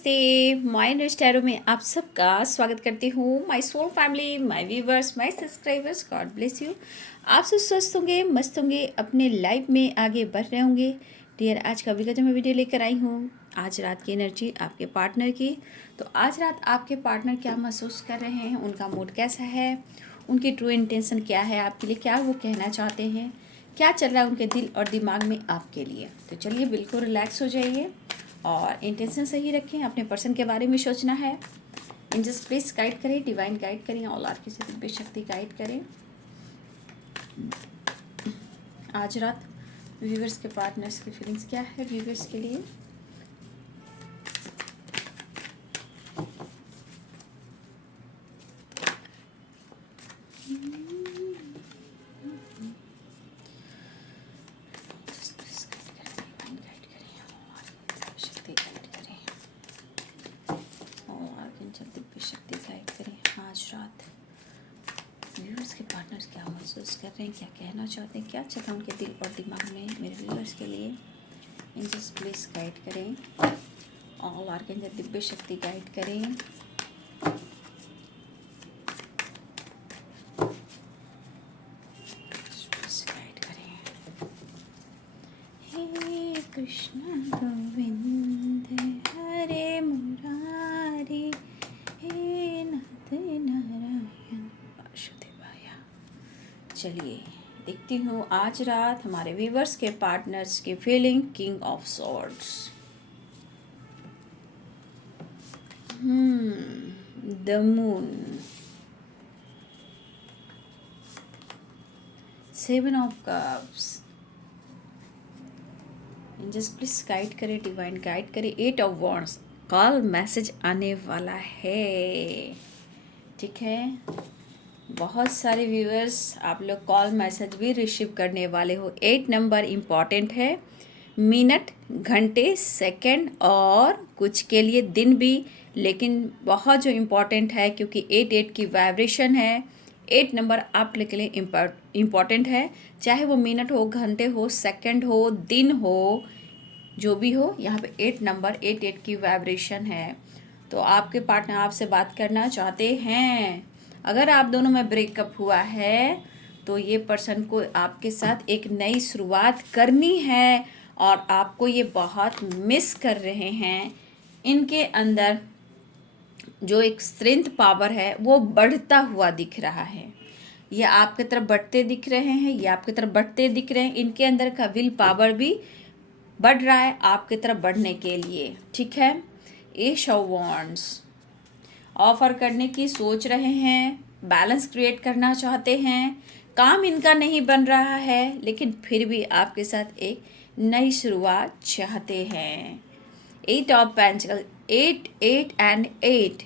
नमस्ते। My tarot में आप सबका स्वागत करती हूँ। My soul family, my viewers, my subscribers, God bless you. आप सब स्वस्थ होंगे, मस्त होंगे, अपने लाइफ में आगे बढ़ रहे होंगे। डियर, आज का जो मैं वीडियो लेकर आई हूँ, आज रात की एनर्जी आपके पार्टनर की। तो आज रात आपके पार्टनर क्या महसूस कर रहे हैं, उनका मूड कैसा है, उनकी ट्रू इंटेंशन क्या है आपके लिए, क्या वो कहना चाहते हैं, क्या चल रहा है उनके दिल और दिमाग में आपके लिए। तो चलिए बिल्कुल रिलैक्स हो जाइए और इंटेंशन सही रखें। अपने पर्सन के बारे में सोचना है। एंजल्स प्लीज गाइड करें, डिवाइन गाइड करें, ऑल आर की दिव्य शक्ति गाइड करें। आज रात व्यूवर्स के पार्टनर्स की फीलिंग्स क्या है व्यूवर्स के लिए। आज रात व्यूअर्स के पार्टनर्स क्या महसूस कर रहे हैं, क्या कहना चाहते हैं, क्या चल रहा है उनके दिल और दिमाग में मेरे व्यूअर्स के लिए। एंजल्स प्लीज गाइड करें, ऑल आर्कएंजल दिव्य शक्ति गाइड करें। गाइड करें। हे कृष्ण गोविंद हरे मुरारी, हे नाथ नारायण वासुदेवाय। चलिए देखती हूँ आज रात हमारे व्यूवर्स के पार्टनर्स की feeling. King of swords, the moon, seven of cups. Just please guide करे, डिवाइन गाइड करे। Eight of wands, call message आने वाला है। ठीक है, बहुत सारे व्यूअर्स आप लोग कॉल मैसेज भी रिसीव करने वाले हो। 8 नंबर इम्पॉर्टेंट है, मिनट, घंटे, सेकंड और कुछ के लिए दिन भी, लेकिन बहुत जो इम्पॉर्टेंट है क्योंकि 8 की वाइब्रेशन है। 8 नंबर आप लोग के लिए इम्पॉर्टेंट है, चाहे वो मिनट हो, घंटे हो, सेकंड हो, दिन हो, जो भी हो। यहाँ पे 8 नंबर 8 की वाइब्रेशन है। तो आपके पार्टनर आपसे बात करना चाहते हैं। अगर आप दोनों में ब्रेकअप हुआ है तो ये पर्सन को आपके साथ एक नई शुरुआत करनी है और आपको ये बहुत मिस कर रहे हैं। इनके अंदर जो एक स्ट्रेंथ पावर है वो बढ़ता हुआ दिख रहा है। ये आपकी तरफ बढ़ते दिख रहे हैं, ये आपकी तरफ बढ़ते दिख रहे हैं। इनके अंदर का विल पावर भी बढ़ रहा है आपकी तरफ बढ़ने के लिए। ठीक है, एश ऑफ वॉन्ड्स, ऑफर करने की सोच रहे हैं, बैलेंस क्रिएट करना चाहते हैं। काम इनका नहीं बन रहा है लेकिन फिर भी आपके साथ एक नई शुरुआत चाहते हैं। 8 ऑफ पेंटिकल, 8 8 एंड 8,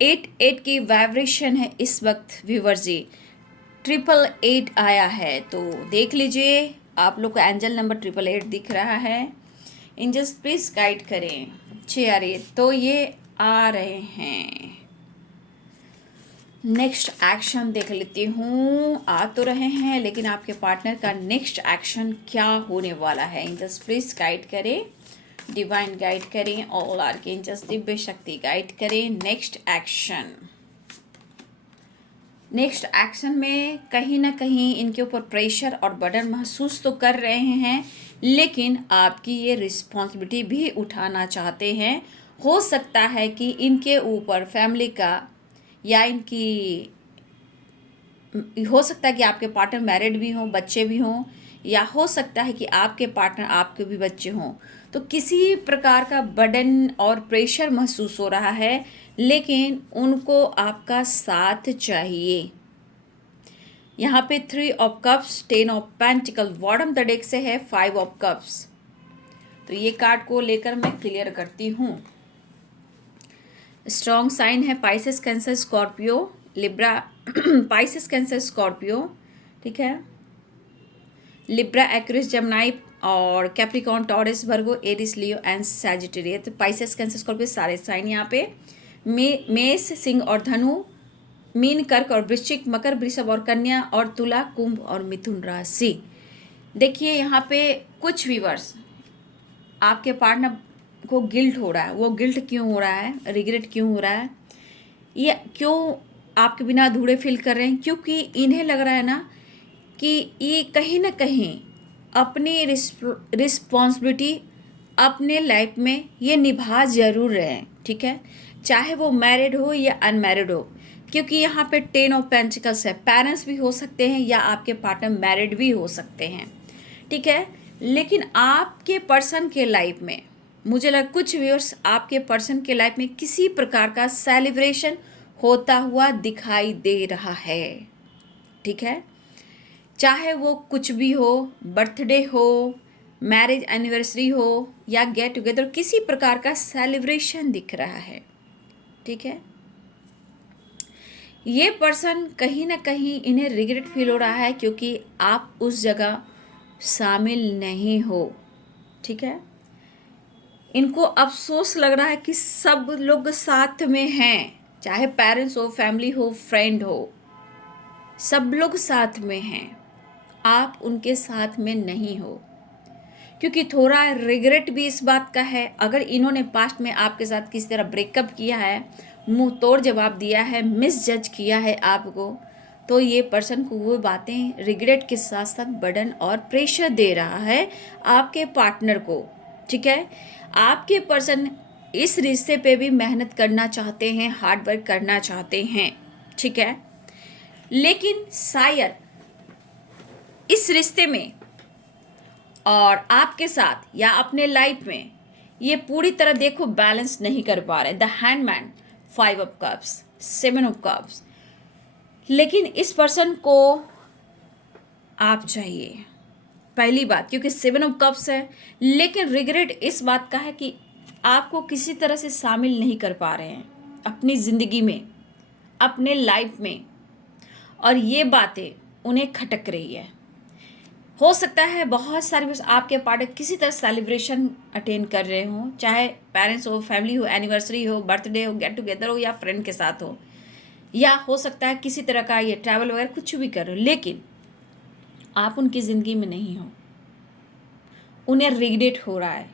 8 की वाइब्रेशन है इस वक्त व्यूअर्स जी। 888 आया है, तो देख लीजिए आप लोग को एंजल नंबर 888 दिख रहा है। एंजल्स प्लीज गाइड करें। 6 आ रही है, तो ये आ रहे हैं। नेक्स्ट एक्शन देख लेती हूँ। आ तो रहे हैं लेकिन आपके पार्टनर का नेक्स्ट एक्शन क्या होने वाला है। एंजल्स प्लीज गाइड करें, डिवाइन गाइड करें, ऑल आर्कएंजल्स दिव्य शक्ति गाइड करें। नेक्स्ट एक्शन, नेक्स्ट एक्शन में कहीं ना कहीं इनके ऊपर प्रेशर और बर्डन महसूस तो कर रहे हैं, लेकिन आपकी ये रिस्पॉन्सिबिलिटी भी उठाना चाहते हैं। हो सकता है कि इनके ऊपर फैमिली का या इनकी, हो सकता है कि आपके पार्टनर मैरिड भी हों, बच्चे भी हों, या हो सकता है कि आपके पार्टनर आपके भी बच्चे हों। तो किसी प्रकार का बर्डन और प्रेशर महसूस हो रहा है, लेकिन उनको आपका साथ चाहिए। यहाँ पे 3 of cups, 10 of pentacle, bottom the deck से है 5 ऑफ कप्स। तो ये कार्ड को लेकर मैं क्लियर करती हूँ। स्ट्रॉन्ग साइन है Pisces, Cancer, Scorpio, Libra. Pisces, Cancer, Scorpio, ठीक है, लिब्रा, एक्वेरियस, जेमिनी और Capricorn, Taurus, Virgo, Aries, Leo and Sagittarius. तो पाइसेस, कैंसर, स्कॉर्पियो सारे साइन यहाँ पे। मेष, सिंह और धनु, मीन, कर्क और वृश्चिक, मकर, वृषभ और कन्या, और तुला, कुंभ और मिथुन राशि। देखिए यहाँ पे कुछ व्यूअर्स आपके पार्टनर को गिल्ट हो रहा है। वो गिल्ट क्यों हो रहा है, रिग्रेट क्यों हो रहा है, ये क्यों आपके बिना अधूरे फील कर रहे हैं? क्योंकि इन्हें लग रहा है ना कि ये कहीं ना कहीं अपनी रिस्पॉन्सिबिलिटी अपने लाइफ में ये निभा ज़रूर रहे हैं, ठीक है, चाहे वो मैरिड हो या अनमैरिड हो। क्योंकि यहाँ पे 10 ऑफ पेंटिकल्स है, पेरेंट्स भी हो सकते हैं या आपके पार्टनर मैरिड भी हो सकते हैं, ठीक है। लेकिन आपके पर्सन के लाइफ में मुझे लगा कुछ व्यूअर्स आपके पर्सन के लाइफ में किसी प्रकार का सेलिब्रेशन होता हुआ दिखाई दे रहा है, ठीक है। चाहे वो कुछ भी हो, बर्थडे हो, मैरिज एनिवर्सरी हो या गेट टुगेदर, किसी प्रकार का सेलिब्रेशन दिख रहा है, ठीक है। ये पर्सन कहीं ना कहीं इन्हें रिग्रेट फील हो रहा है क्योंकि आप उस जगह शामिल नहीं हो, ठीक है। इनको अफसोस लग रहा है कि सब लोग साथ में हैं, चाहे पेरेंट्स हो, फैमिली हो, फ्रेंड हो, सब लोग साथ में हैं, आप उनके साथ में नहीं हो। क्योंकि थोड़ा रिग्रेट भी इस बात का है, अगर इन्होंने पास्ट में आपके साथ किसी तरह ब्रेकअप किया है, मुंह तोड़ जवाब दिया है, मिस जज किया है आपको, तो ये पर्सन को वो बातें रिग्रेट के साथ साथ बर्डन और प्रेशर दे रहा है आपके पार्टनर को, ठीक है। आपके पर्सन इस रिश्ते पे भी मेहनत करना चाहते हैं, हार्ड वर्क करना चाहते हैं, ठीक है। लेकिन शायद इस रिश्ते में और आपके साथ या अपने लाइफ में ये पूरी तरह देखो बैलेंस नहीं कर पा रहे। The handman, 5 of cups, 7 of cups. लेकिन इस पर्सन को आप चाहिए, पहली बात, क्योंकि 7 ऑफ कप्स है। लेकिन रिग्रेट इस बात का है कि आपको किसी तरह से शामिल नहीं कर पा रहे हैं अपनी ज़िंदगी में, अपने लाइफ में, और ये बातें उन्हें खटक रही है। हो सकता है बहुत सारे आपके पार्टनर किसी तरह सेलिब्रेशन अटेंड कर रहे हों, चाहे पेरेंट्स हो, फैमिली हो, एनिवर्सरी हो, बर्थडे हो, गेट टुगेदर हो या फ्रेंड के साथ हो, या हो सकता है किसी तरह का ये ट्रैवल वगैरह कुछ भी कर रहे हो, लेकिन आप उनकी ज़िंदगी में नहीं हो। उन्हें रिग्रेट हो रहा है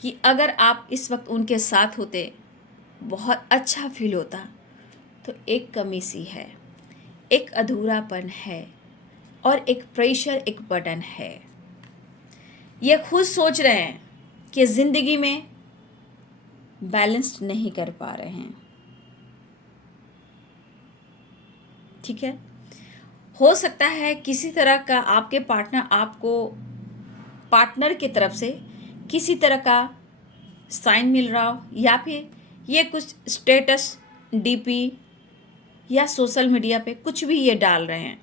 कि अगर आप इस वक्त उनके साथ होते बहुत अच्छा फील होता। तो एक कमी सी है, एक अधूरापन है और एक प्रेशर, एक बर्डन है। ये खुद सोच रहे हैं कि ज़िंदगी में बैलेंस्ड नहीं कर पा रहे हैं, ठीक है। हो सकता है किसी तरह का आपके पार्टनर आपको पार्टनर की तरफ से किसी तरह का साइन मिल रहा हो, या फिर ये कुछ स्टेटस, डीपी या सोशल मीडिया पे कुछ भी ये डाल रहे हैं।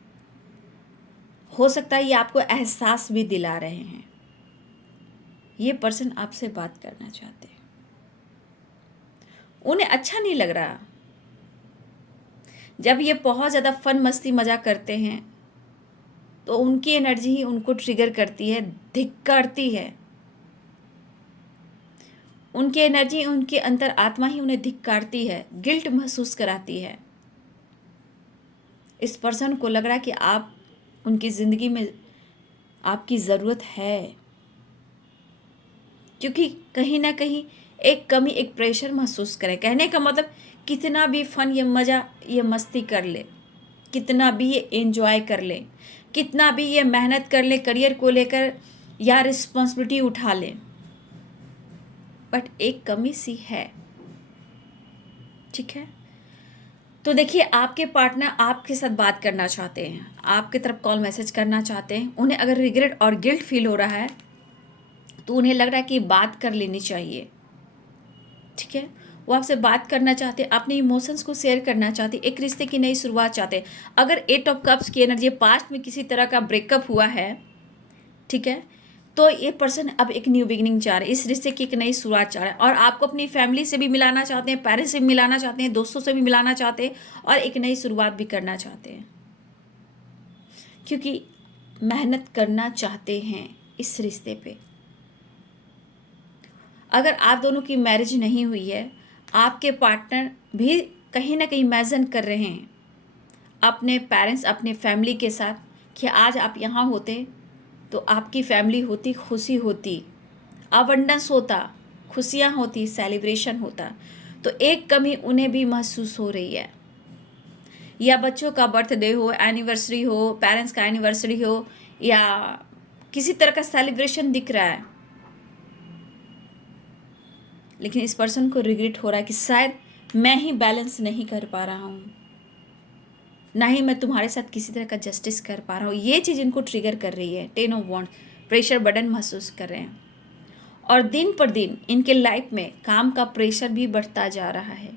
हो सकता है ये आपको एहसास भी दिला रहे हैं ये पर्सन आपसे बात करना चाहते हैं, उन्हें अच्छा नहीं लग रहा जब ये बहुत ज़्यादा फन मस्ती मजाक करते हैं, तो उनकी एनर्जी ही उनको ट्रिगर करती है, धिक्कारती है। उनकी एनर्जी, उनके अंतर आत्मा ही उन्हें धिक्कारती है, गिल्ट महसूस कराती है। इस पर्सन को लग रहा है कि आप उनकी ज़िंदगी में आपकी ज़रूरत है, क्योंकि कहीं ना कहीं एक कमी, एक प्रेशर महसूस करें। कहने का मतलब कितना भी फन, ये मज़ा, ये मस्ती कर ले, कितना भी ये एंजॉय कर ले, कितना भी ये मेहनत कर ले करियर को लेकर या रिस्पॉन्सिबिलिटी उठा ले, बट एक कमी सी है, ठीक है। तो देखिए, आपके पार्टनर आपके साथ बात करना चाहते हैं, आपकी तरफ कॉल मैसेज करना चाहते हैं। उन्हें अगर रिग्रेट और गिल्ट फील हो रहा है तो उन्हें लग रहा है कि बात कर लेनी चाहिए, ठीक है। वो आपसे बात करना चाहते हैं, अपने इमोशंस को शेयर करना चाहते हैं, एक रिश्ते की नई शुरुआत चाहते हैं। अगर 8 ऑफ कप्स की एनर्जी, पास्ट में किसी तरह का ब्रेकअप हुआ है, ठीक है, तो ये पर्सन अब एक न्यू बिगिनिंग चाह रहे हैं, इस रिश्ते की एक नई शुरुआत चाह रहे हैं, और आपको अपनी फैमिली से भी मिलाना चाहते हैं, पेरेंट्स से भी मिलाना चाहते हैं, दोस्तों से भी मिलाना चाहते हैं, और एक नई शुरुआत भी करना चाहते हैं, क्योंकि मेहनत करना चाहते हैं इस रिश्ते पे। अगर आप दोनों की मैरिज नहीं हुई है, आपके पार्टनर भी कहीं ना कहीं इमेजिन कर रहे हैं अपने पेरेंट्स, अपने फैमिली के साथ कि आज आप यहाँ होते तो आपकी फैमिली होती, खुशी होती, अबंडेंस होता, खुशियाँ होती, सेलिब्रेशन होता, तो एक कमी उन्हें भी महसूस हो रही है। या बच्चों का बर्थडे हो, एनिवर्सरी हो, पेरेंट्स का एनिवर्सरी हो, या किसी तरह का सेलिब्रेशन दिख रहा है, लेकिन इस पर्सन को रिग्रेट हो रहा है कि शायद मैं ही बैलेंस नहीं कर पा रहा हूँ, ना ही मैं तुम्हारे साथ किसी तरह का जस्टिस कर पा रहा हूँ। ये चीज़ इनको ट्रिगर कर रही है। 10 ऑफ वॉन्ड, प्रेशर बर्डन महसूस कर रहे हैं, और दिन पर दिन इनके लाइफ में काम का प्रेशर भी बढ़ता जा रहा है।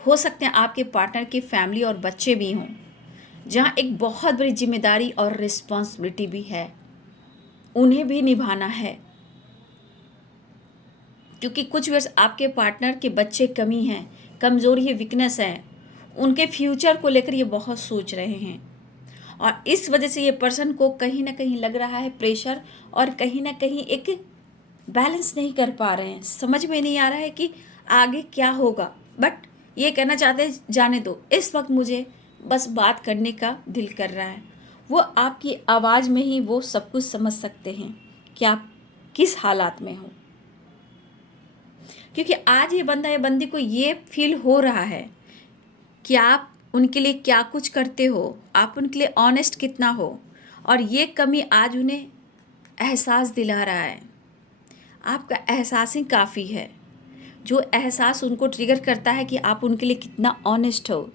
हो सकते हैं आपके पार्टनर की फैमिली और बच्चे भी हों, जहाँ एक बहुत बड़ी जिम्मेदारी और रिस्पॉन्सिबिलिटी भी है, उन्हें भी निभाना है। क्योंकि कुछ वर्ष आपके पार्टनर के बच्चे कमी हैं, कमज़ोरी है, वीकनेस है, उनके फ्यूचर को लेकर ये बहुत सोच रहे हैं, और इस वजह से ये पर्सन को कहीं ना कहीं लग रहा है प्रेशर, और कहीं ना कहीं एक बैलेंस नहीं कर पा रहे हैं। समझ में नहीं आ रहा है कि आगे क्या होगा, बट ये कहना चाहते हैं जाने दो, इस वक्त मुझे बस बात करने का दिल कर रहा है। वो आपकी आवाज़ में ही वो सब कुछ समझ सकते हैं कि आप किस हालात में हो, क्योंकि आज ये बंदा या बंदी को ये फील हो रहा है कि आप उनके लिए क्या कुछ करते हो, आप उनके लिए ऑनेस्ट कितना हो, और ये कमी आज उन्हें एहसास दिला रहा है। आपका एहसास ही काफ़ी है, जो एहसास उनको ट्रिगर करता है कि आप उनके लिए कितना ऑनेस्ट हो।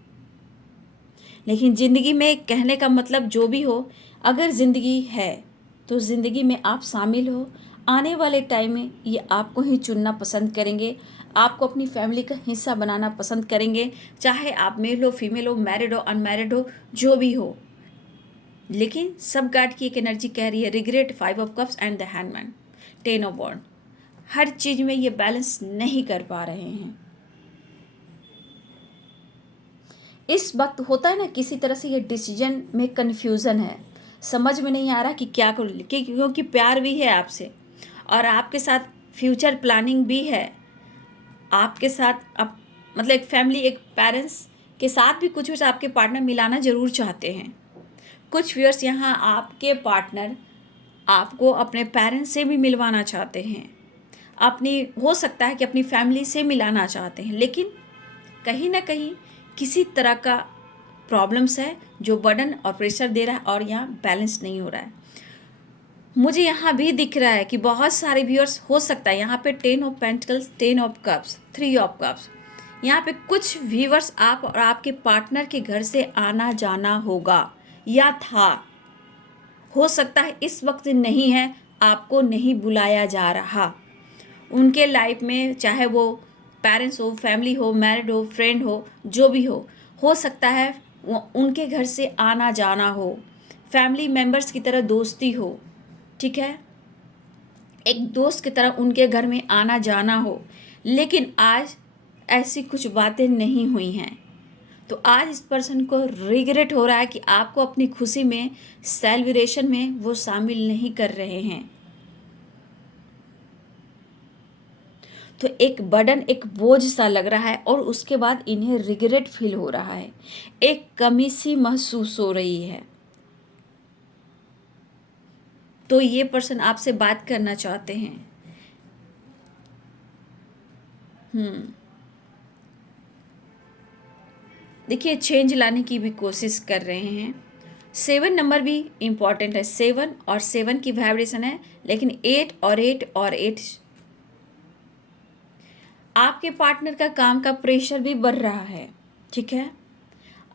लेकिन ज़िंदगी में कहने का मतलब जो भी हो, अगर ज़िंदगी है तो ज़िंदगी में आप शामिल हो। आने वाले टाइम में ये आपको ही चुनना पसंद करेंगे, आपको अपनी फैमिली का हिस्सा बनाना पसंद करेंगे, चाहे आप मेल हो, फीमेल हो, मैरिड हो, अनमैरिड हो, जो भी हो। लेकिन सब गार्ड की एक एनर्जी कह रही है regret, 5 of cups and the hanged man, 10 of wand. हर चीज़ में ये बैलेंस नहीं कर पा रहे हैं। इस वक्त होता है ना, किसी तरह से ये डिसीजन में कन्फ्यूज़न है, समझ में नहीं आ रहा कि क्या करूँ, क्योंकि प्यार भी है आपसे, और आपके साथ फ्यूचर प्लानिंग भी है आपके साथ। आप मतलब एक फैमिली, एक पेरेंट्स के साथ भी कुछ आपके पार्टनर मिलाना ज़रूर चाहते हैं। कुछ व्यूअर्स यहाँ आपके पार्टनर आपको अपने पेरेंट्स से भी मिलवाना चाहते हैं, अपनी हो सकता है कि अपनी फैमिली से मिलाना चाहते हैं, लेकिन कहीं ना कहीं किसी तरह का प्रॉब्लम्स है जो बर्डन और प्रेशर दे रहा है, और यहाँ बैलेंस नहीं हो रहा है। मुझे यहाँ भी दिख रहा है कि बहुत सारे व्यूअर्स, हो सकता है यहाँ पे 10 of pentacles, 10 of cups, 3 of cups, यहाँ पे कुछ व्यूअर्स आप और आपके पार्टनर के घर से आना जाना होगा या था। हो सकता है इस वक्त नहीं है, आपको नहीं बुलाया जा रहा उनके लाइफ में, चाहे वो पेरेंट्स हो, फैमिली हो, मैरिड हो, फ्रेंड हो, जो भी हो सकता है उनके घर से आना जाना हो, फैमिली मेम्बर्स की तरह दोस्ती हो, ठीक है, एक दोस्त की तरह उनके घर में आना जाना हो। लेकिन आज ऐसी कुछ बातें नहीं हुई हैं, तो आज इस पर्सन को रिग्रेट हो रहा है कि आपको अपनी खुशी में, सेलिब्रेशन में वो शामिल नहीं कर रहे हैं। तो एक बर्डन, एक बोझ सा लग रहा है, और उसके बाद इन्हें रिग्रेट फील हो रहा है, एक कमी सी महसूस हो रही है। तो ये पर्सन आपसे बात करना चाहते हैं। देखिए, चेंज लाने की भी कोशिश कर रहे हैं। 7 नंबर भी इम्पॉर्टेंट है, 7 और 7 की वाइब्रेशन है, लेकिन 8 और 8 और 8, आपके पार्टनर का काम का प्रेशर भी बढ़ रहा है, ठीक है।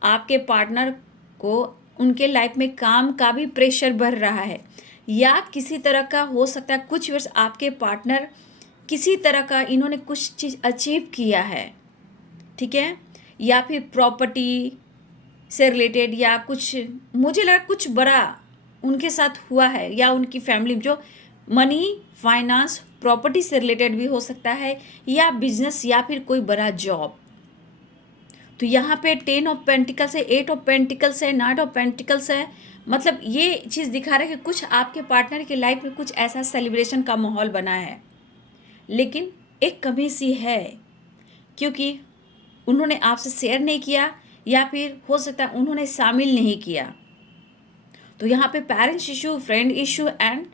आपके पार्टनर को उनके लाइफ में काम का भी प्रेशर बढ़ रहा है, या किसी तरह का हो सकता है कुछ वर्ष आपके पार्टनर किसी तरह का इन्होंने कुछ चीज़ अचीव किया है, ठीक है, या फिर प्रॉपर्टी से रिलेटेड, या कुछ मुझे लगा कुछ बड़ा उनके साथ हुआ है, या उनकी फैमिली जो मनी, फाइनेंस, प्रॉपर्टी से रिलेटेड भी हो सकता है, या बिजनेस, या फिर कोई बड़ा जॉब। तो यहाँ पे 10 ऑफ पेंटिकल्स है, 8 ऑफ पेंटिकल्स है, 9 ऑफ पेंटिकल्स है। मतलब ये चीज़ दिखा रहा है कि कुछ आपके पार्टनर की लाइफ में कुछ ऐसा सेलिब्रेशन का माहौल बना है, लेकिन एक कमी सी है, क्योंकि उन्होंने आपसे शेयर नहीं किया, या फिर हो सकता है उन्होंने शामिल नहीं किया। तो यहाँ पे parents issue, friend issue, and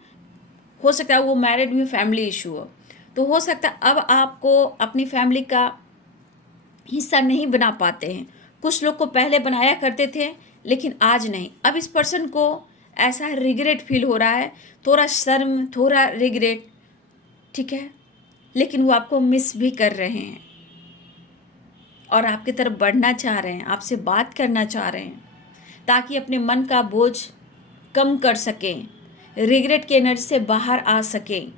हो सकता है वो मैरिड में फैमिली इशू हो। तो हो सकता है अब आपको अपनी फैमिली का हिस्सा नहीं बना पाते हैं। कुछ लोग को पहले बनाया करते थे लेकिन आज नहीं। अब इस पर्सन को ऐसा रिग्रेट फील हो रहा है, थोड़ा शर्म, थोड़ा रिग्रेट, ठीक है, लेकिन वो आपको मिस भी कर रहे हैं और आपकी तरफ बढ़ना चाह रहे हैं, आपसे बात करना चाह रहे हैं ताकि अपने मन का बोझ कम कर सकें, रिग्रेट की एनर्जी से बाहर आ सकें।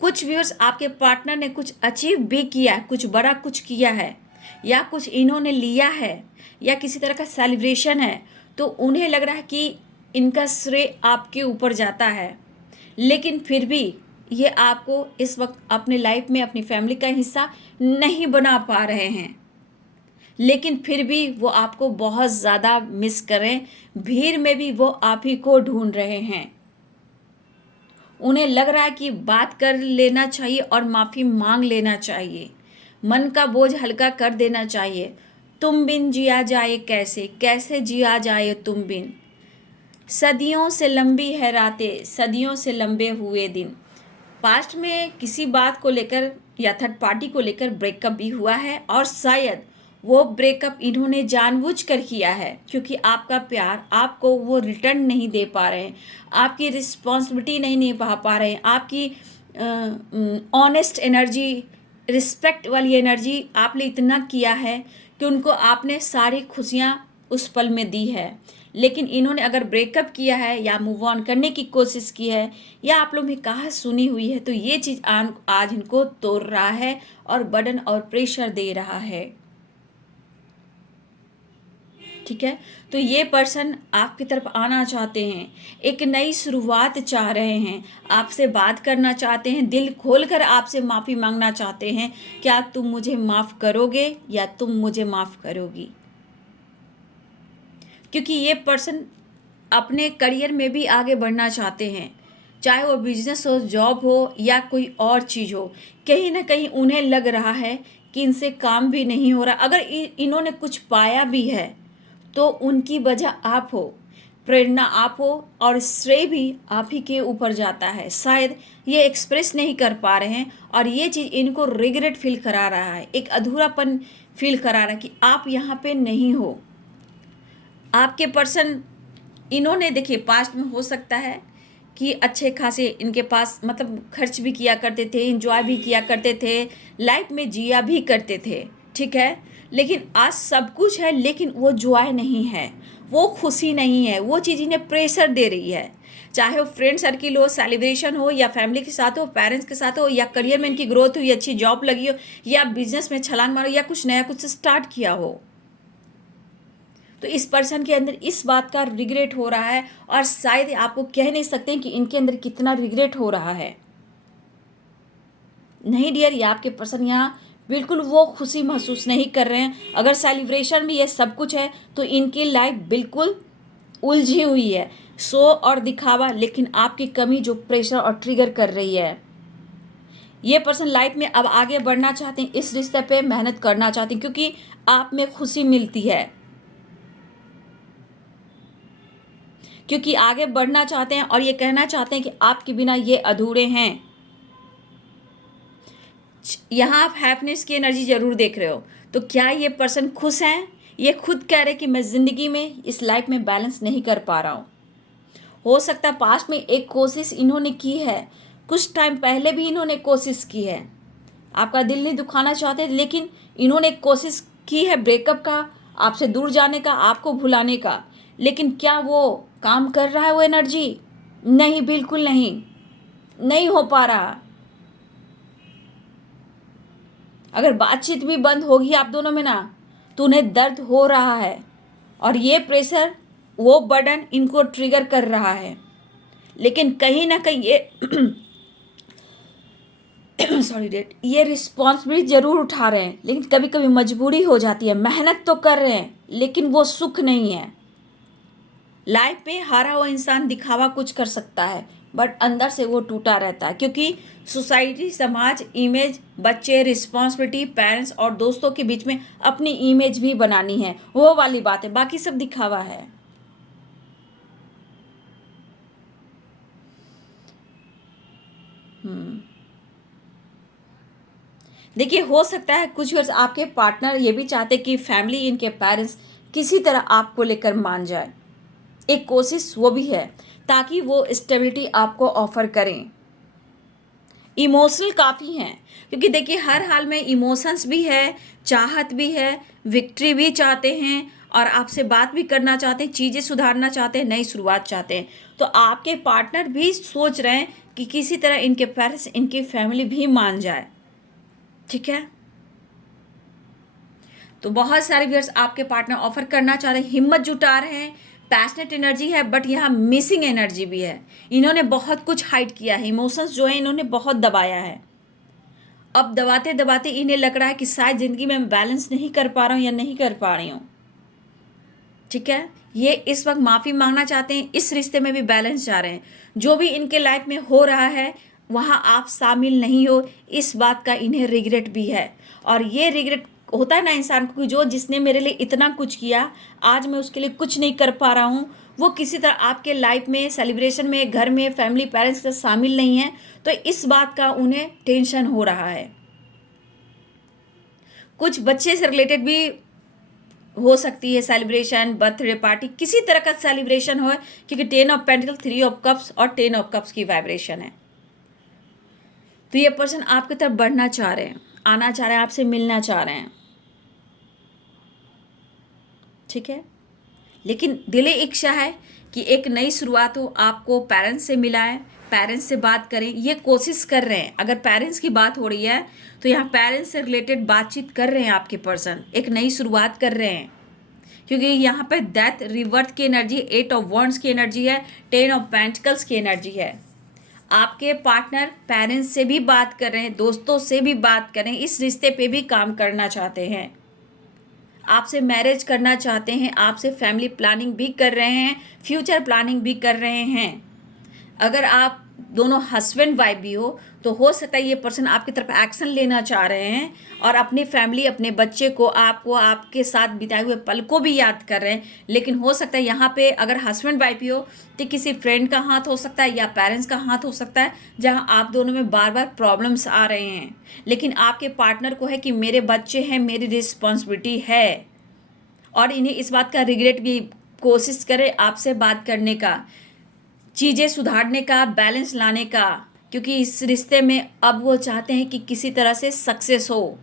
कुछ व्यूअर्स आपके पार्टनर ने कुछ अचीव भी किया है, कुछ बड़ा कुछ किया है या कुछ इन्होंने लिया है या किसी तरह का सेलिब्रेशन है, तो उन्हें लग रहा है कि इनका श्रेय आपके ऊपर जाता है, लेकिन फिर भी ये आपको इस वक्त अपने लाइफ में अपनी फैमिली का हिस्सा नहीं बना पा रहे हैं, लेकिन फिर भी वो आपको बहुत ज़्यादा मिस करें, भीड़ में भी वो आप ही को ढूंढ रहे हैं। उन्हें लग रहा है कि बात कर लेना चाहिए और माफ़ी मांग लेना चाहिए, मन का बोझ हल्का कर देना चाहिए। तुम बिन जिया जाए कैसे, कैसे जिया जाए तुम बिन, सदियों से लंबी है रातें, सदियों से लंबे हुए दिन। पास्ट में किसी बात को लेकर या थर्ड पार्टी को लेकर ब्रेकअप भी हुआ है और शायद वो ब्रेकअप इन्होंने जानबूझकर किया है क्योंकि आपका प्यार आपको वो रिटर्न नहीं दे पा रहे हैं, आपकी रिस्पॉन्सिबिलिटी नहीं निभा पा रहे हैं, आपकी ऑनेस्ट एनर्जी, रिस्पेक्ट वाली एनर्जी आपने इतना किया है कि उनको आपने सारी खुशियाँ उस पल में दी है। लेकिन इन्होंने अगर ब्रेकअप किया है या मूव ऑन करने की कोशिश की है या आप लोग में कहा सुनी हुई है, तो ये चीज़ आज इनको तोड़ रहा है और बर्डन और प्रेशर दे रहा है, ठीक है। तो ये पर्सन आपकी तरफ आना चाहते हैं, एक नई शुरुआत चाह रहे हैं, आपसे बात करना चाहते हैं, दिल खोलकर आपसे माफ़ी मांगना चाहते हैं। क्या तुम मुझे माफ़ करोगे या तुम मुझे माफ़ करोगी? क्योंकि ये पर्सन अपने करियर में भी आगे बढ़ना चाहते हैं, चाहे वो बिजनेस हो, जॉब हो या कोई और चीज़ हो। कहीं ना कहीं उन्हें लग रहा है कि इनसे काम भी नहीं हो रहा। अगर इन्होंने कुछ पाया भी है तो उनकी वजह आप हो, प्रेरणा आप हो और श्रेय भी आप ही के ऊपर जाता है। शायद ये एक्सप्रेस नहीं कर पा रहे हैं और ये चीज़ इनको रिग्रेट फील करा रहा है, एक अधूरापन फील करा रहा है कि आप यहाँ पे नहीं हो। आपके पर्सन, इन्होंने देखिए पास्ट में हो सकता है कि अच्छे खासे इनके पास मतलब खर्च भी किया करते थे, इंजॉय भी किया करते थे, लाइफ में जिया भी करते थे, ठीक है। लेकिन आज सब कुछ है लेकिन वो जॉय नहीं है, वो खुशी नहीं है, वो चीज़ इन्हें प्रेशर दे रही है। चाहे वो फ्रेंड सर्किल हो, सेलिब्रेशन हो या फैमिली के साथ हो, पेरेंट्स के साथ हो या करियर में इनकी ग्रोथ हुई, अच्छी जॉब लगी हो या बिजनेस में छलांग मारो या कुछ नया कुछ स्टार्ट किया हो, तो इस पर्सन के अंदर इस बात का रिग्रेट हो रहा है और शायद आपको कह नहीं सकते कि इनके अंदर कितना रिग्रेट हो रहा है। नहीं डियर, ये आपके पर्सन यहाँ बिल्कुल वो खुशी महसूस नहीं कर रहे हैं। अगर सेलिब्रेशन भी ये सब कुछ है तो इनकी लाइफ बिल्कुल उलझी हुई है, शो और दिखावा, लेकिन आपकी कमी जो प्रेशर और ट्रिगर कर रही है। ये पर्सन लाइफ में अब आगे बढ़ना चाहते हैं, इस रिश्ते पे मेहनत करना चाहते हैं क्योंकि आप में खुशी मिलती है, क्योंकि आगे बढ़ना चाहते हैं और ये कहना चाहते हैं कि आपके बिना ये अधूरे हैं। यहाँ आप हैप्पीनेस की एनर्जी जरूर देख रहे हो, तो क्या ये पर्सन खुश हैं? ये खुद कह रहे कि मैं ज़िंदगी में इस लाइफ में बैलेंस नहीं कर पा रहा हूँ। हो सकता है पास्ट में एक कोशिश इन्होंने की है, कुछ टाइम पहले भी इन्होंने कोशिश की है, आपका दिल नहीं दुखाना चाहते, लेकिन इन्होंने एक कोशिश की है ब्रेकअप का, आपसे दूर जाने का, आपको भुलाने का, लेकिन क्या वो काम कर रहा है वो एनर्जी? नहीं, बिल्कुल नहीं, नहीं हो पा रहा। अगर बातचीत भी बंद होगी आप दोनों में ना, तो उन्हें दर्द हो रहा है और ये प्रेशर, वो बर्डन इनको ट्रिगर कर रहा है। लेकिन कहीं ना कहीं ये सॉरी डेट, ये रिस्पॉन्सिबिलिटी जरूर उठा रहे हैं, लेकिन कभी कभी मजबूरी हो जाती है। मेहनत तो कर रहे हैं लेकिन वो सुख नहीं है। लाइफ में हारा हुआ इंसान दिखावा कुछ कर सकता है बट अंदर से वो टूटा रहता है, क्योंकि सोसाइटी, समाज, इमेज, बच्चे, रिस्पॉन्सिबिलिटी, पेरेंट्स और दोस्तों के बीच में अपनी इमेज भी बनानी है, वो वाली बात है, बाकी सब दिखावा है। देखिए, हो सकता है कुछ वर्ष आपके पार्टनर ये भी चाहते कि फैमिली, इनके पेरेंट्स किसी तरह आपको लेकर मान जाए। एक कोशिश वो भी है ताकि वो स्टेबिलिटी आपको ऑफर करें। इमोशनल काफ़ी हैं, क्योंकि देखिए हर हाल में इमोशंस भी है, चाहत भी है, विक्ट्री भी चाहते हैं और आपसे बात भी करना चाहते हैं, चीज़ें सुधारना चाहते हैं, नई शुरुआत चाहते हैं। तो आपके पार्टनर भी सोच रहे हैं कि किसी तरह इनके पेरेंट्स, इनकी फैमिली भी मान जाए। ठीक है, तो बहुत सारे व्यूअर्स आपके पार्टनर ऑफर करना चाह रहे हैं, हिम्मत जुटा रहे हैं, पैशनेट एनर्जी है, बट यहाँ मिसिंग एनर्जी भी है। इन्होंने बहुत कुछ हाइड किया है, इमोशंस जो है इन्होंने बहुत दबाया है। अब दबाते दबाते इन्हें लग रहा है कि शायद ज़िंदगी में मैं बैलेंस नहीं कर पा रहा हूँ या नहीं कर पा रही हूँ। ठीक है, ये इस वक्त माफ़ी मांगना चाहते हैं, इस रिश्ते में भी बैलेंस चाह रहे हैं। जो भी इनके लाइफ में हो रहा है वहाँ आप शामिल नहीं हो, इस बात का इन्हें रिग्रेट भी है। और ये रिग्रेट होता है ना इंसान को कि जो जिसने मेरे लिए इतना कुछ किया, आज मैं उसके लिए कुछ नहीं कर पा रहा हूँ, वो किसी तरह आपके लाइफ में, सेलिब्रेशन में, घर में, फैमिली, पेरेंट्स के साथ शामिल नहीं है, तो इस बात का उन्हें टेंशन हो रहा है। कुछ बच्चे से रिलेटेड भी हो सकती है सेलिब्रेशन, बर्थडे पार्टी, किसी तरह का सेलिब्रेशन हो, क्योंकि 10 ऑफ पेंटिकल, 3 ऑफ कप्स और 10 ऑफ कप्स की वाइब्रेशन है। तो ये पर्सन आपकी तरफ बढ़ना चाह रहे हैं, आना चाह रहे हैं, आपसे मिलना चाह रहे हैं। ठीक है, लेकिन दिली इच्छा है कि एक नई शुरुआत हो, आपको पेरेंट्स से मिलाएं, पेरेंट्स से बात करें, ये कोशिश कर रहे हैं। अगर पेरेंट्स की बात हो रही है तो यहाँ पेरेंट्स से रिलेटेड बातचीत कर रहे हैं आपके पर्सन, एक नई शुरुआत कर रहे हैं, क्योंकि यहाँ पे डेथ, रिवर्थ की एनर्जी, 8 ऑफ वॉन्ड्स की एनर्जी है, 10 ऑफ पेंटिकल्स की एनर्जी है। आपके पार्टनर पेरेंट्स से भी बात कर रहे हैं, दोस्तों से भी बात कर रहे हैं, इस रिश्ते पे भी काम करना चाहते हैं, आपसे मैरिज करना चाहते हैं, आपसे फैमिली प्लानिंग भी कर रहे हैं, फ्यूचर प्लानिंग भी कर रहे हैं। अगर आप दोनों हस्बैंड वाइफ भी हो तो सकता है ये पर्सन आपकी तरफ एक्शन लेना चाह रहे हैं और अपनी फैमिली, अपने बच्चे को, आपको, आपके साथ बिताए हुए पल को भी याद कर रहे हैं। लेकिन हो सकता है यहाँ पे अगर हस्बैंड वाइफ भी हो तो किसी फ्रेंड का हाथ हो सकता है या पेरेंट्स का हाथ हो सकता है, जहाँ आप दोनों में बार बार प्रॉब्लम्स आ रहे हैं। लेकिन आपके पार्टनर को है कि मेरे बच्चे हैं, मेरी रिस्पॉन्सिबिलिटी है, और इन्हें इस बात का रिग्रेट भी, कोशिश करें आपसे बात करने का, चीज़ें सुधारने का, बैलेंस लाने का, क्योंकि इस रिश्ते में अब वो चाहते हैं कि किसी तरह से सक्सेस हो।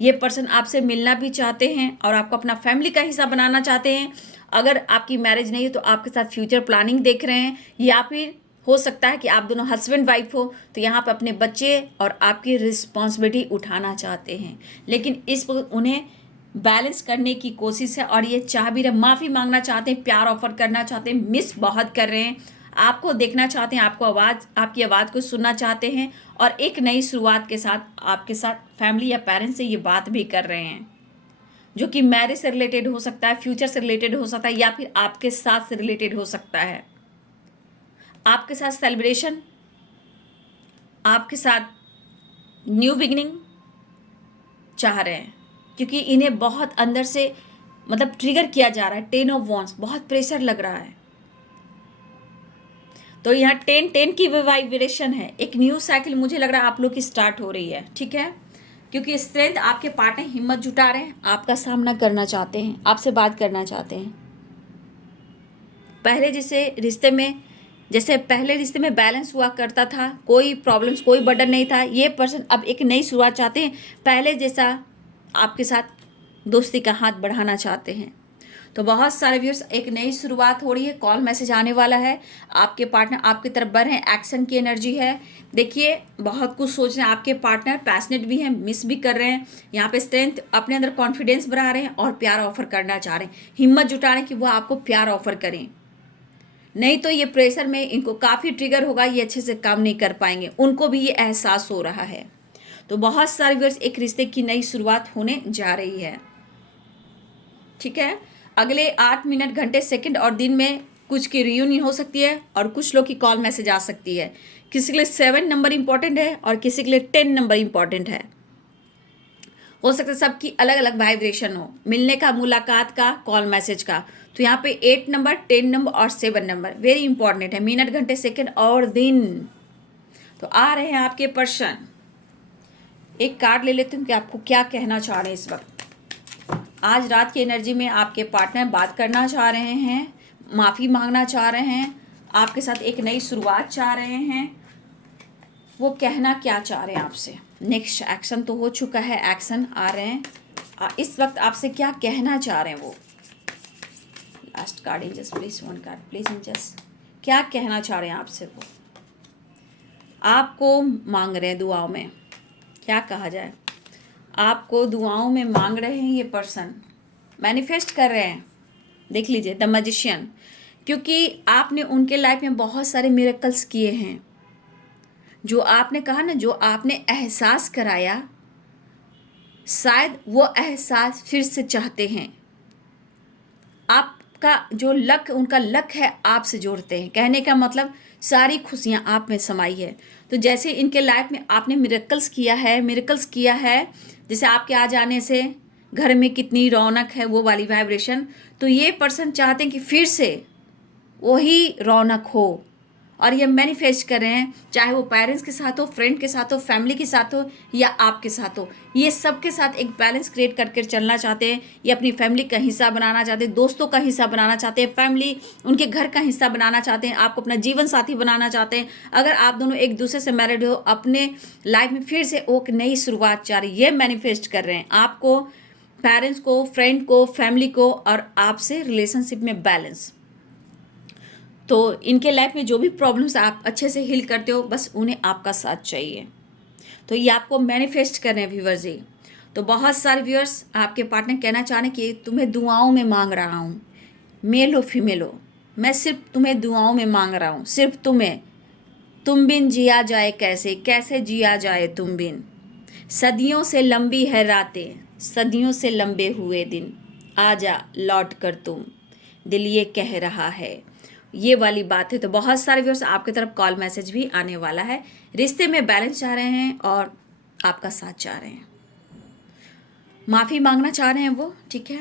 ये पर्सन आपसे मिलना भी चाहते हैं और आपको अपना फैमिली का हिस्सा बनाना चाहते हैं। अगर आपकी मैरिज नहीं है तो आपके साथ फ्यूचर प्लानिंग देख रहे हैं, या फिर हो सकता है कि आप दोनों हस्बैंड वाइफ हो तो यहाँ पर अपने बच्चे और आपकी रिस्पॉन्सिबिलिटी उठाना चाहते हैं। लेकिन इस वक्त उन्हें बैलेंस करने की कोशिश है और ये चाह भी रहे, माफ़ी मांगना चाहते हैं, प्यार ऑफर करना चाहते हैं, मिस बहुत कर रहे हैं, आपको देखना चाहते हैं, आपकी आवाज़ को सुनना चाहते हैं, और एक नई शुरुआत के साथ आपके साथ फैमिली या पेरेंट्स से ये बात भी कर रहे हैं, जो कि मैरिज से रिलेटेड हो सकता है, फ्यूचर से रिलेटेड हो सकता है, या फिर आपके साथ से रिलेटेड हो सकता है। आपके साथ सेलिब्रेशन, आपके साथ न्यू बिगिनिंग चाह रहे हैं, क्योंकि इन्हें बहुत अंदर से मतलब ट्रिगर किया जा रहा है। 10 ऑफ वॉन्ड्स, बहुत प्रेशर लग रहा है। तो यहाँ 10 की वाइब्रेशन है, एक न्यू साइकिल मुझे लग रहा है आप लोग की स्टार्ट हो रही है। ठीक है, क्योंकि स्ट्रेंथ, आपके पार्टनर हिम्मत जुटा रहे हैं, आपका सामना करना चाहते हैं, आपसे बात करना चाहते हैं। पहले जैसे पहले रिश्ते में बैलेंस हुआ करता था, कोई प्रॉब्लम्स, कोई बर्डन नहीं था, ये पर्सन अब एक नई शुरुआत चाहते हैं, पहले जैसा आपके साथ दोस्ती का हाथ बढ़ाना चाहते हैं। तो बहुत सारे व्यूअर्स, एक नई शुरुआत हो रही है, कॉल मैसेज आने वाला है, आपके पार्टनर आपकी तरफ बढ़ रहे हैं, एक्शन की एनर्जी है। देखिए बहुत कुछ सोच रहे हैं आपके पार्टनर, पैशनेट भी हैं, मिस भी कर रहे हैं, यहाँ पे स्ट्रेंथ, अपने अंदर कॉन्फिडेंस बढ़ा रहे हैं और प्यार ऑफर करना चाह रहे हैं, हिम्मत जुटा रहे हैं कि वो आपको प्यार ऑफर करें। नहीं तो ये प्रेशर में इनको काफ़ी ट्रिगर होगा, ये अच्छे से काम नहीं कर पाएंगे, उनको भी ये एहसास हो रहा है। तो बहुत सारे व्यूअर्स, एक रिश्ते की नई शुरुआत होने जा रही है। ठीक है, अगले 8 मिनट, घंटे, सेकंड और दिन में कुछ की रियूनियन हो सकती है और कुछ लोग की कॉल मैसेज आ सकती है। किसी के लिए 7 नंबर इंपॉर्टेंट है और किसी के लिए 10 नंबर इंपॉर्टेंट है। हो सकता है सबकी अलग अलग वाइब्रेशन हो, मिलने का, मुलाकात का, कॉल मैसेज का। तो यहाँ पे 8 नंबर, 10 नंबर और 7 नंबर वेरी इंपॉर्टेंट है, मिनट, घंटे, सेकंड और दिन। तो आ रहे हैं आपके पर्सन, एक कार्ड ले लेती हूँ कि आपको क्या कहना चाह रहे हैं इस वक्त। आज रात की एनर्जी में आपके पार्टनर बात करना चाह रहे हैं, माफ़ी मांगना चाह रहे हैं, आपके साथ एक नई शुरुआत चाह रहे हैं। वो कहना क्या चाह रहे हैं आपसे। नेक्स्ट एक्शन तो हो चुका है, एक्शन आ रहे हैं। इस वक्त आपसे क्या कहना चाह रहे हैं वो। Last card angels please, one card please angels. क्या कहना चाह रहे हैं आपसे वो। आपको मांग रहे हैं दुआओं में, क्या कहा जाए, आपको दुआओं में मांग रहे हैं ये पर्सन, मैनिफेस्ट कर रहे हैं। देख लीजिए द मैजिशियन, क्योंकि आपने उनके लाइफ में बहुत सारे मिरेकल्स किए हैं। जो आपने कहा ना, जो आपने एहसास कराया, शायद वो एहसास फिर से चाहते हैं। आपका जो लक, उनका लक है आपसे जोड़ते हैं। कहने का मतलब सारी खुशियाँ आप में समाई है। तो जैसे इनके लाइफ में आपने मिरेकल्स किया है, जैसे आपके आ जाने से घर में कितनी रौनक है, वो वाली वाइब्रेशन। तो ये पर्सन चाहते हैं कि फिर से वही रौनक हो, और ये मैनिफेस्ट कर रहे हैं, चाहे वो पेरेंट्स के साथ हो, फ्रेंड के साथ हो, फैमिली के साथ हो या आपके साथ हो। ये सबके साथ एक बैलेंस क्रिएट करके चलना चाहते हैं। ये अपनी फैमिली का हिस्सा बनाना चाहते हैं, दोस्तों का हिस्सा बनाना चाहते हैं, फैमिली उनके घर का हिस्सा बनाना चाहते हैं, आपको अपना जीवन साथी बनाना चाहते हैं। अगर आप दोनों एक दूसरे से मैरिड हो, अपने लाइफ में फिर से एक नई शुरुआत चाह रही, ये मैनिफेस्ट कर रहे हैं। आपको, पेरेंट्स को, फ्रेंड को, फैमिली को और आपसे रिलेशनशिप में बैलेंस। तो इनके लाइफ में जो भी प्रॉब्लम्स आप अच्छे से हील करते हो, बस उन्हें आपका साथ चाहिए। तो ये आपको मैनिफेस्ट कर रहे हैं व्यूअर्स जी। तो बहुत सारे व्यूअर्स आपके पार्टनर कहना चाह रहे हैं कि तुम्हें दुआओं में मांग रहा हूँ, मेल हो फीमेल हो, मैं सिर्फ तुम्हें दुआओं में मांग रहा हूँ, सिर्फ तुम्हें। तुम बिन जिया जाए कैसे, कैसे जिया जाए तुम बिन। सदियों से लंबी है रातें, सदियों से लंबे हुए दिन, आजा लौट कर तुम, दिल ये कह रहा है। ये वाली बात है। तो बहुत सारे व्यूअर्स आपकी तरफ कॉल मैसेज भी आने वाला है। रिश्ते में बैलेंस चाह रहे हैं और आपका साथ चाह रहे हैं, माफ़ी मांगना चाह रहे हैं वो, ठीक है।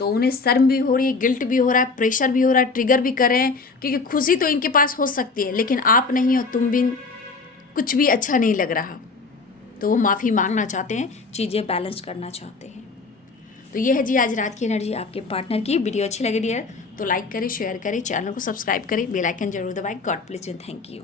तो उन्हें शर्म भी हो रही है, गिल्ट भी हो रहा है, प्रेशर भी हो रहा है, ट्रिगर भी कर रहे हैं, क्योंकि खुशी तो इनके पास हो सकती है, लेकिन आप नहीं हो, तुम भी कुछ भी अच्छा नहीं लग रहा। तो वो माफ़ी मांगना चाहते हैं, चीज़ें बैलेंस करना चाहते हैं। तो ये है जी आज रात की एनर्जी आपके पार्टनर की। वीडियो अच्छी लगी डियर तो लाइक करें, शेयर करें, चैनल को सब्सक्राइब करें, बेल आइकन जरूर दबाएं। God bless you, thank you.